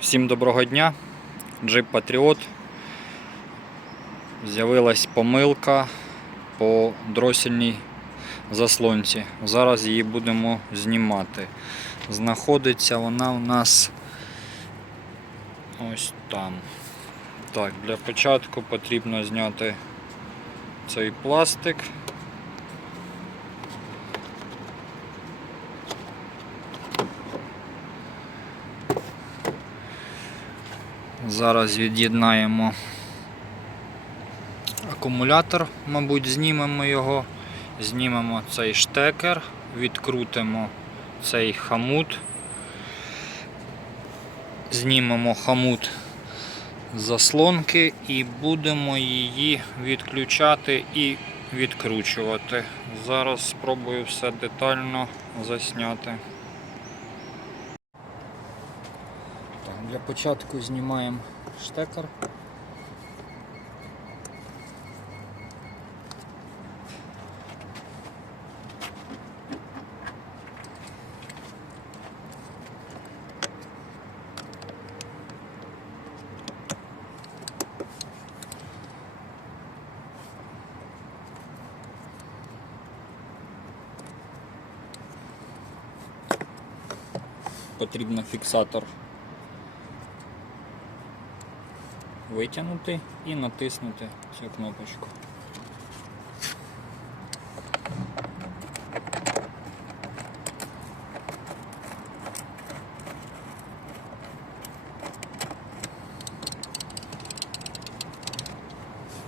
Всім доброго дня. Джип Патріот. З'явилась помилка по дросільній заслонці. Зараз її будемо знімати. Знаходиться вона у нас ось там. Так, для початку потрібно зняти цей пластик. Зараз від'єднаємо акумулятор, мабуть, знімемо його, знімемо цей штекер, відкрутимо цей хамут, знімемо хамут заслонки і будемо її відключати і відкручувати. Зараз спробую все детально засняти. Для початку знімаємо штекер. Потрібно фіксатор витягнути і натиснути цю кнопочку.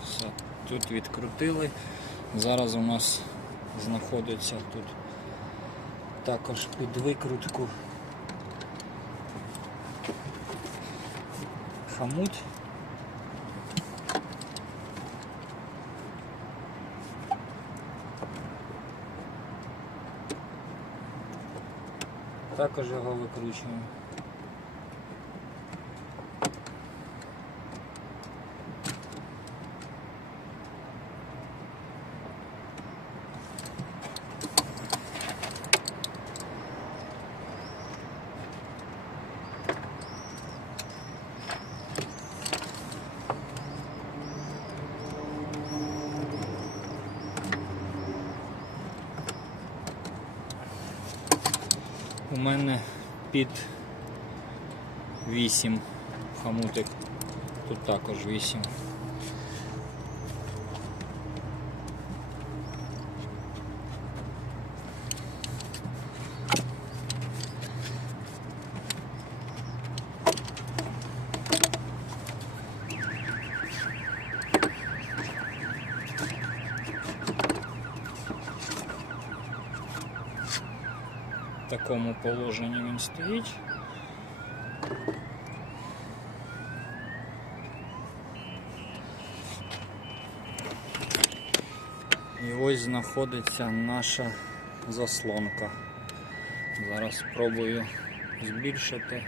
Все, тут відкрутили. Зараз у нас знаходиться тут також під викрутку хамут. Також його викручуємо. Мене під 8 хамутик. Тут також 8. В такому положенні він стоїть. І ось знаходиться наша заслонка. Зараз спробую збільшити.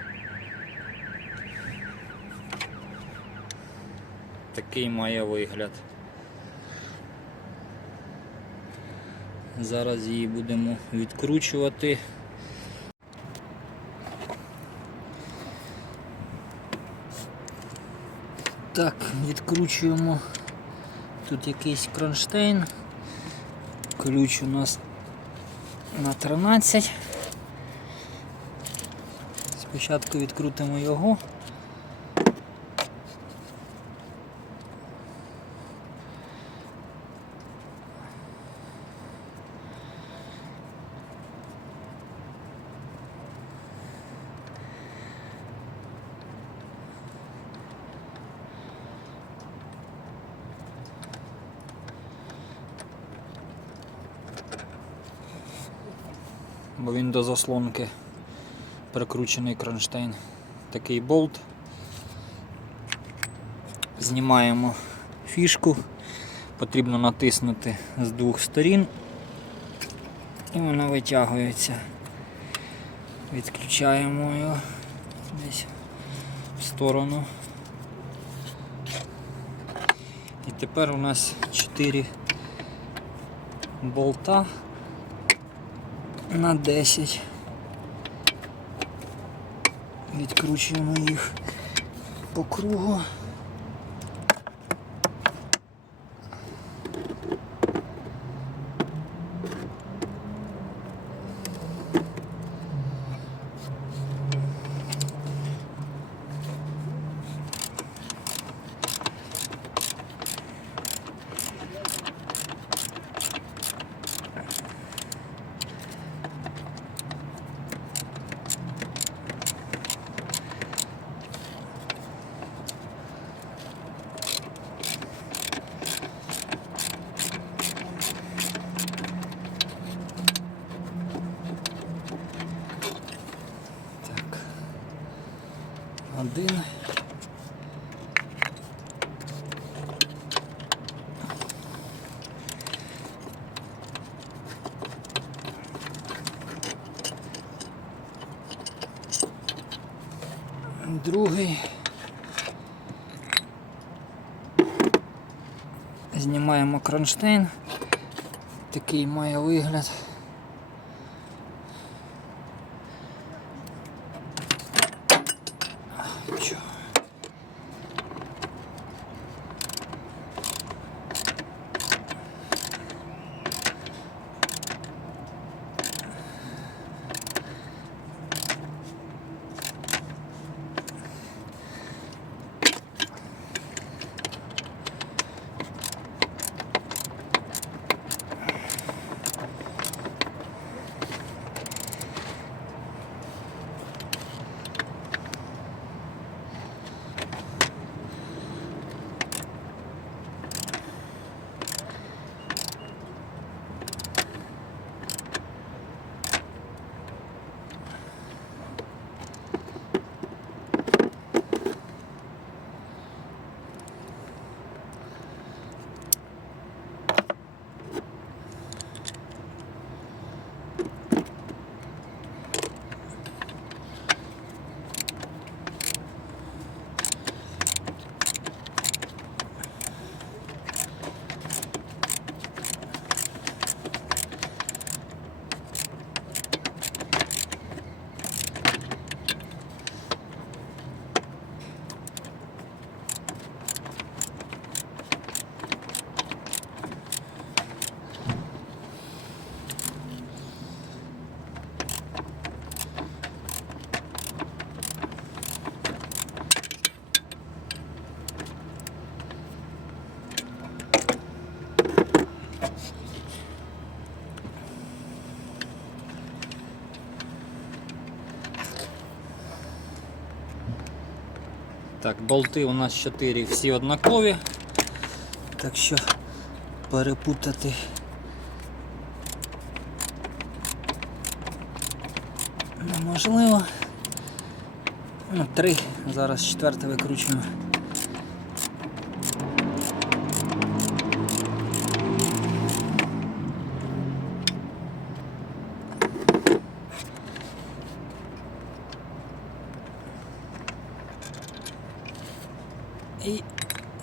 Такий має вигляд. Зараз її будемо відкручувати. Так, відкручуємо. Тут якийсь кронштейн. Ключ у нас на 13. Спочатку відкрутимо його. Бо він до заслонки прикручений кронштейн. Такий болт. Знімаємо фішку, потрібно натиснути з двох сторін і вона витягується. Відключаємо його десь в сторону. І тепер у нас 4 болта на 10. Відкручуємо їх по кругу. Так. Один. Другий. Знімаємо кронштейн. Такий має вигляд. Болти у нас 4 всі однакові. Так що перепутати. Неможливо. Ну, три. Зараз четверте викручуємо.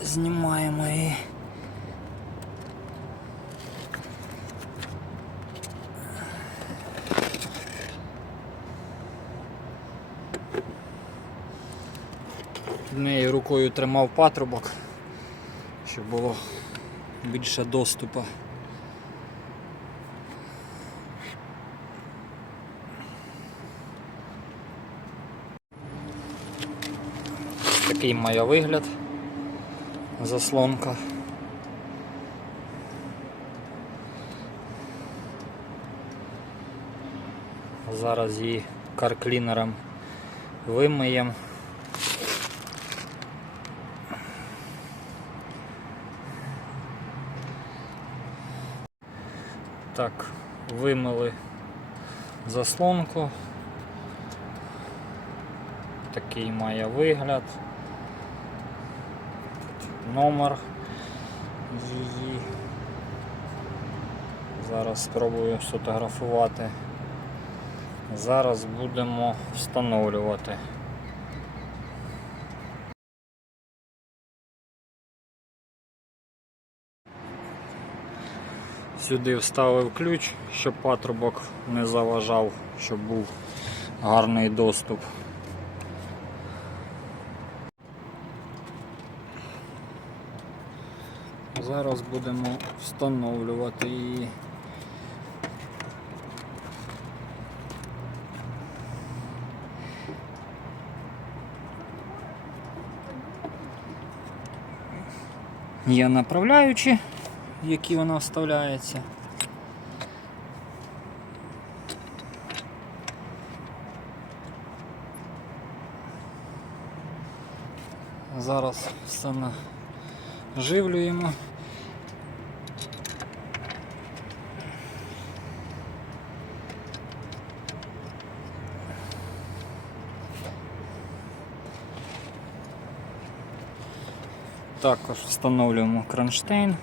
Знімаємо її. Нею рукою тримав патрубок, щоб було більше доступу. Такий має вигляд заслонка. Зараз її карклінером вимиємо. Так, вимили заслонку. Такий має вигляд. Номер її. Зараз спробую сфотографувати. Зараз будемо встановлювати. Сюди вставив ключ, щоб патрубок не заважав, щоб був гарний доступ. Зараз будемо встановлювати її. Є направляючі, які вона вставляється. Зараз все наживлюємо. Також встановлюємо кронштейн.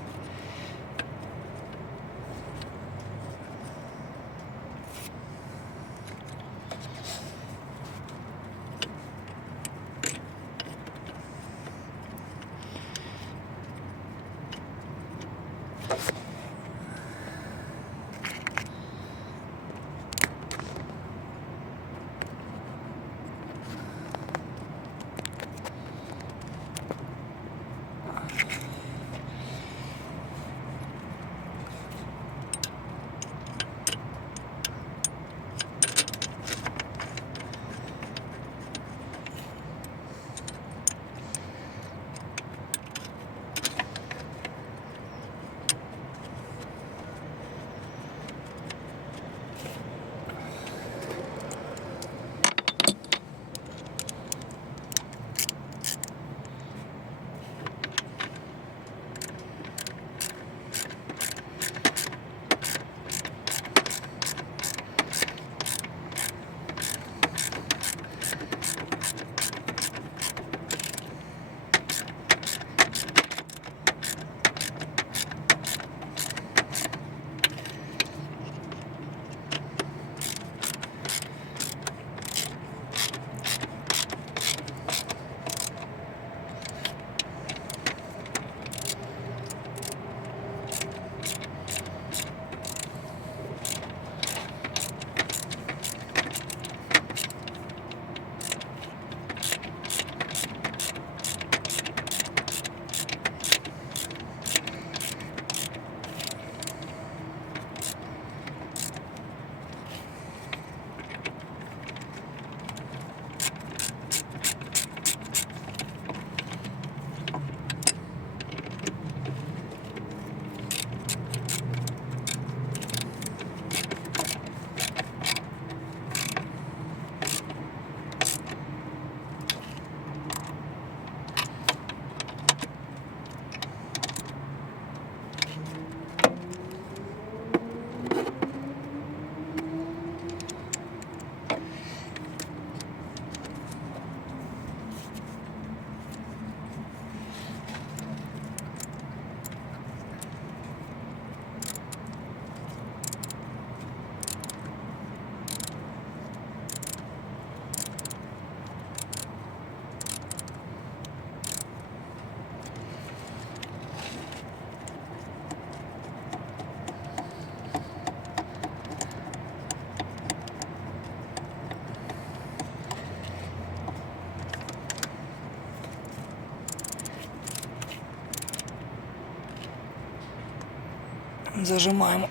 Зажимаємо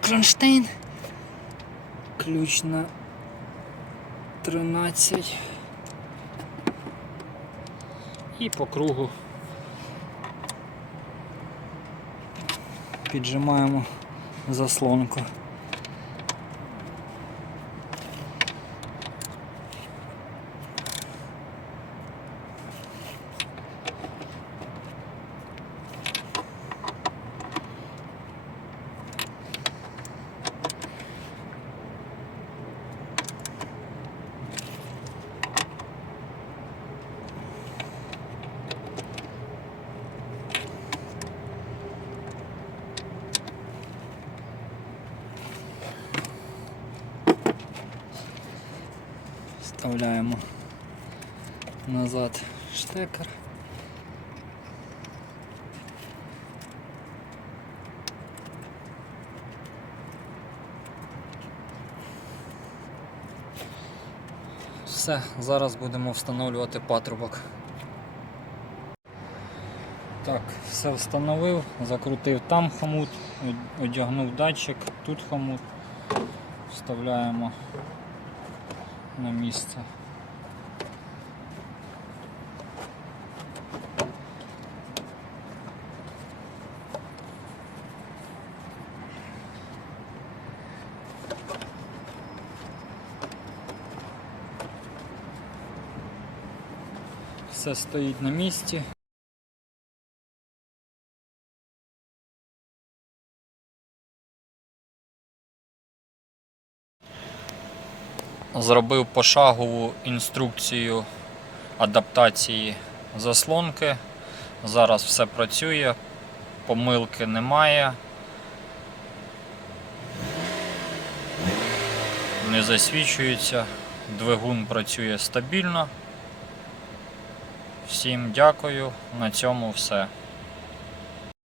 кронштейн. Ключ на 13. І по кругу піджимаємо заслонку. Вставляємо назад штекер. Все, зараз будемо встановлювати патрубок. Так, все встановив, закрутив там хомут, одягнув датчик, тут хомут. Вставляємо на місце. Все стоїть на місці. Зробив пошагову інструкцію адаптації заслонки. Зараз все працює, помилки немає. Не засвічується, двигун працює стабільно. Всім дякую. На цьому все.